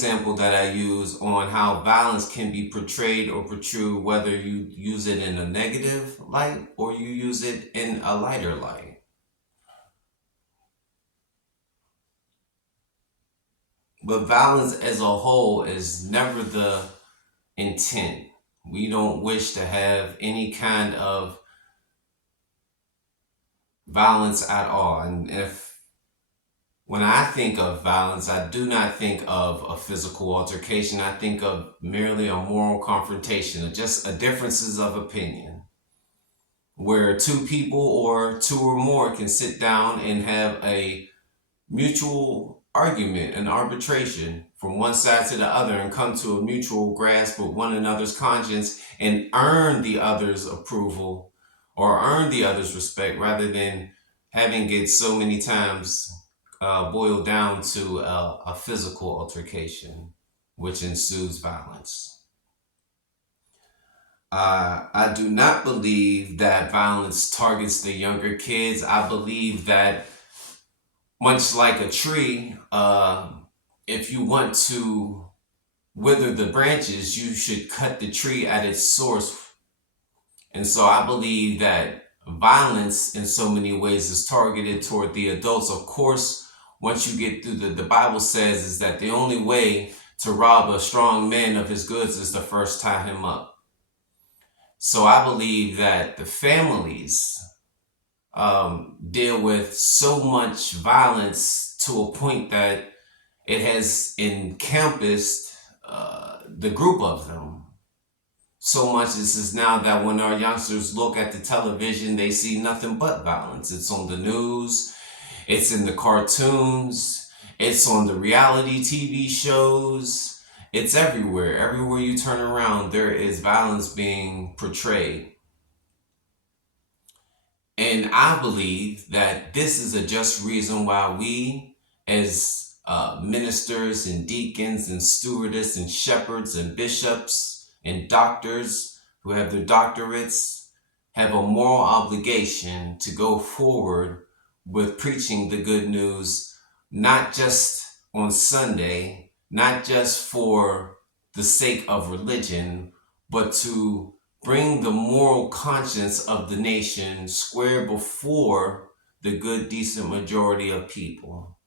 Example that I use on how violence can be portrayed or protrude, whether you use it in a negative light or you use it in a lighter light. But violence as a whole is never the intent. We don't wish to have any kind of violence at all. And if when I think of violence, I do not think of a physical altercation. I think of merely a moral confrontation, just a differences of opinion, where two people or two or more can sit down and have a mutual argument, an arbitration from one side to the other, and come to a mutual grasp of one another's conscience and earn the other's approval or earn the other's respect, rather than having it so many times boiled down to a physical altercation, which ensues violence. I do not believe that violence targets the younger kids. I believe that, much like a tree, if you want to wither the branches, you should cut the tree at its source. And so I believe that violence in so many ways is targeted toward the adults. Of course, once you get through the Bible says is that the only way to rob a strong man of his goods is to first tie him up. So I believe that the families deal with so much violence to a point that it has encompassed the group of them. So much as is now that when our youngsters look at the television, they see nothing but violence. It's on the news, it's in the cartoons, it's on the reality TV shows, it's everywhere. Everywhere you turn around, there is violence being portrayed. And I believe that this is a just reason why we, as ministers and deacons and stewardess and shepherds and bishops and doctors who have their doctorates, have a moral obligation to go forward with preaching the good news, not just on Sunday, not just for the sake of religion, but to bring the moral conscience of the nation square before the good, decent majority of people.